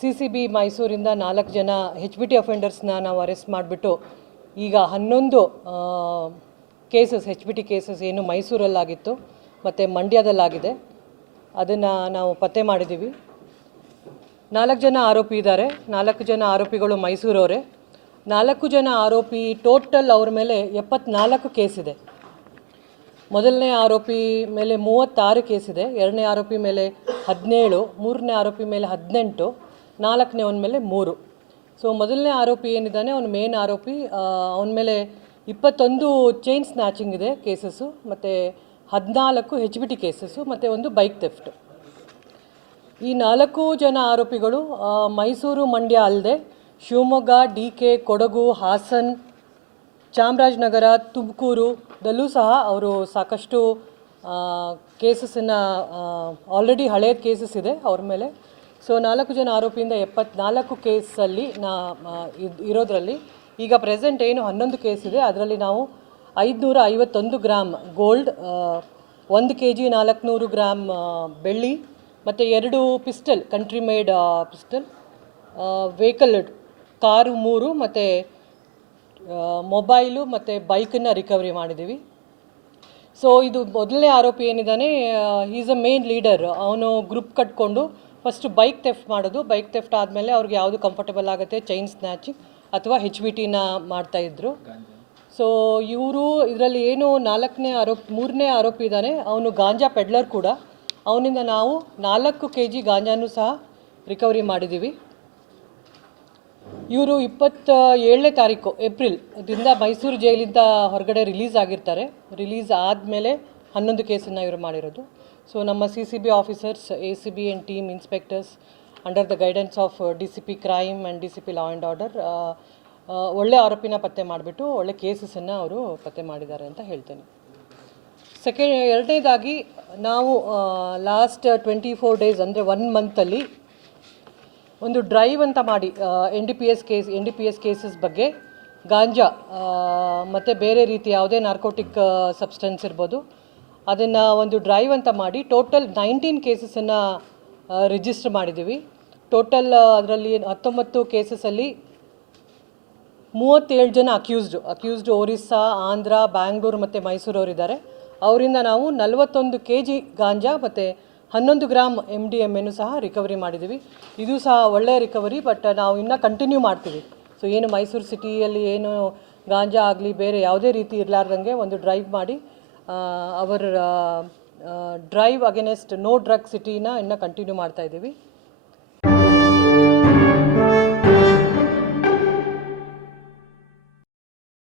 CCB ಮೈಸೂರಿಂದ 4 ಜನ HBT ಅಫೆಂಡರ್ಸ್ನ ನಾವು ಅರೆಸ್ಟ್ ಮಾಡಿಬಿಟ್ಟು ಈಗ 11 ಕೇಸಸ್ HBT ಕೇಸಸ್ ಏನು ಮೈಸೂರಲ್ಲಾಗಿತ್ತು ಮತ್ತು ಮಂಡ್ಯದಲ್ಲಾಗಿದೆ ಅದನ್ನು ನಾವು ಪತ್ತೆ ಮಾಡಿದ್ದೀವಿ. 4 ಜನ ಆರೋಪಿ ಇದ್ದಾರೆ. 4 ಜನ ಆರೋಪಿಗಳು ಮೈಸೂರವರೇ. 4 ಜನ ಆರೋಪಿ ಟೋಟಲ್ ಅವ್ರ ಮೇಲೆ 74 ಕೇಸಿದೆ. ಮೊದಲನೇ ಆರೋಪಿ ಮೇಲೆ 36 ಕೇಸಿದೆ, ಎರಡನೇ ಆರೋಪಿ ಮೇಲೆ 17, ಮೂರನೇ ಆರೋಪಿ ಮೇಲೆ 18, ನಾಲ್ಕನೇ ಅವನ ಮೇಲೆ 3. ಸೊ ಮೊದಲನೇ ಆರೋಪಿ ಏನಿದ್ದಾನೆ ಅವನು ಮೇನ್ ಆರೋಪಿ. ಅವನ ಮೇಲೆ 21 ಚೈನ್ ಸ್ನ್ಯಾಚಿಂಗ್ ಇದೆ ಕೇಸಸ್ಸು, ಮತ್ತು 14 HBT ಕೇಸಸ್ಸು, ಮತ್ತು ಒಂದು ಬೈಕ್ ಥೆಫ್ಟ್. ಈ 4 ಜನ ಆರೋಪಿಗಳು ಮೈಸೂರು ಮಂಡ್ಯ ಅಲ್ಲದೆ ಶಿವಮೊಗ್ಗ, DK, ಕೊಡಗು, ಹಾಸನ್, ಚಾಮರಾಜನಗರ, ತುಮಕೂರುದಲ್ಲೂ ಸಹ ಅವರು ಸಾಕಷ್ಟು ಕೇಸಸ್ಸನ್ನು ಆಲ್ರೆಡಿ ಹಳೆಯ ಕೇಸಸ್ ಇದೆ ಅವ್ರ ಮೇಲೆ. ಸೊ 4 ಜನ ಆರೋಪಿಯಿಂದ 74 ಕೇಸಲ್ಲಿ ಇರೋದ್ರಲ್ಲಿ ಈಗ ಪ್ರೆಸೆಂಟ್ ಏನು 11 ಕೇಸ್ ಇದೆ ಅದರಲ್ಲಿ ನಾವು 551 ಗ್ರಾಮ್ ಗೋಲ್ಡ್, 1 kg 400 ಗ್ರಾಮ್ ಬೆಳ್ಳಿ, ಮತ್ತು 2 pistol, country made pistol, vehicle car 3, ಮತ್ತು ಮೊಬೈಲು ಮತ್ತು ಬೈಕನ್ನು ರಿಕವರಿ ಮಾಡಿದ್ದೀವಿ. ಸೊ ಇದು ಮೊದಲನೇ ಆರೋಪಿ ಏನಿದ್ದಾನೆ, ಈಸ್ ಅ ಮೇನ್ ಲೀಡರ್. ಅವನು ಗ್ರೂಪ್ ಕಟ್ಕೊಂಡು ಫಸ್ಟು ಬೈಕ್ ಥೆಫ್ಟ್ ಮಾಡೋದು, ಬೈಕ್ ಥೆಫ್ಟ್ ಆದಮೇಲೆ ಅವ್ರಿಗೆ ಯಾವುದು ಕಂಫರ್ಟಬಲ್ ಆಗುತ್ತೆ ಚೈನ್ ಸ್ನ್ಯಾಚಿಂಗ್ ಅಥವಾ HBTನ ಮಾಡ್ತಾಯಿದ್ರು. ಸೊ ಇವರು ಇದರಲ್ಲಿ ಏನು ಮೂರನೇ ಆರೋಪಿ ಇದ್ದಾನೆ ಅವನು ಗಾಂಜಾ ಪೆಡ್ಲರ್ ಕೂಡ. ಅವನಿಂದ ನಾವು 4 kg ಗಾಂಜಾನು ಸಹ ರಿಕವರಿ ಮಾಡಿದ್ದೀವಿ. ಇವರು 27ನೇ ತಾರೀಕು ಏಪ್ರಿಲ್ದಿಂದ ಮೈಸೂರು ಜೈಲಿಂದ ಹೊರಗಡೆ ರಿಲೀಸ್ ಆಗಿರ್ತಾರೆ. ರಿಲೀಸ್ ಆದಮೇಲೆ 11 ಕೇಸನ್ನು ಇವರು ಮಾಡಿರೋದು. ಸೊ ನಮ್ಮ CCB officers, ACB and team inspectors under the guidance of DCP crime and DCP law and order ಒಳ್ಳೆ ಆರೋಪಿನ ಪತ್ತೆ ಮಾಡಿಬಿಟ್ಟು ಒಳ್ಳೆ ಕೇಸಸನ್ನು ಅವರು ಪತ್ತೆ ಮಾಡಿದ್ದಾರೆ ಅಂತ ಹೇಳ್ತೇನೆ. ಎರಡನೇದಾಗಿ ನಾವು ಲಾಸ್ಟ್ 24 ಡೇಸ್ ಅಂದರೆ 1 ಮಂತಲ್ಲಿ ಒಂದು ಡ್ರೈವ್ ಅಂತ ಮಾಡಿ NDPS ಕೇಸಸ್ ಬಗ್ಗೆ ಗಾಂಜಾ ಮತ್ತು ಬೇರೆ ರೀತಿ ಯಾವುದೇ ನಾರ್ಕೋಟಿಕ್ ಸಬ್ಸ್ಟೆನ್ಸ್ ಇರ್ಬೋದು ಅದನ್ನು ಒಂದು ಡ್ರೈವ್ ಅಂತ ಮಾಡಿ ಟೋಟಲ್ 19 ಕೇಸಸನ್ನು ರಿಜಿಸ್ಟರ್ ಮಾಡಿದ್ದೀವಿ. ಟೋಟಲ್ ಅದರಲ್ಲಿ 19 ಕೇಸಸಲ್ಲಿ 37 ಜನ ಅಕ್ಯೂಸ್ಡ್ ಒರಿಸ್ಸಾ, ಆಂಧ್ರ, ಬ್ಯಾಂಗ್ಳೂರು ಮತ್ತು ಮೈಸೂರವರಿದ್ದಾರೆ. ಅವರಿಂದ ನಾವು 41 kg ಗಾಂಜಾ ಮತ್ತು 11 ಗ್ರಾಮ್ MDMA ಸಹ ರಿಕವರಿ ಮಾಡಿದ್ದೀವಿ. ಇದು ಸಹ ಒಳ್ಳೆಯ ರಿಕವರಿ, ಬಟ್ ನಾವು ಇನ್ನೂ ಕಂಟಿನ್ಯೂ ಮಾಡ್ತೀವಿ. ಸೊ ಏನು ಮೈಸೂರು ಸಿಟಿಯಲ್ಲಿ ಏನು ಗಾಂಜಾ ಆಗಲಿ ಬೇರೆ ಯಾವುದೇ ರೀತಿ ಇರಲಾರ್ದಂಗೆ ಒಂದು ಡ್ರೈವ್ ಮಾಡಿ ಅವರ ಡ್ರೈವ್ ಅಗೇನೆಸ್ಟ್ ನೋ ಡ್ರಗ್ ಸಿಟಿನ ಇನ್ನೂ ಕಂಟಿನ್ಯೂ ಮಾಡ್ತಾಯಿದ್ದೀವಿ.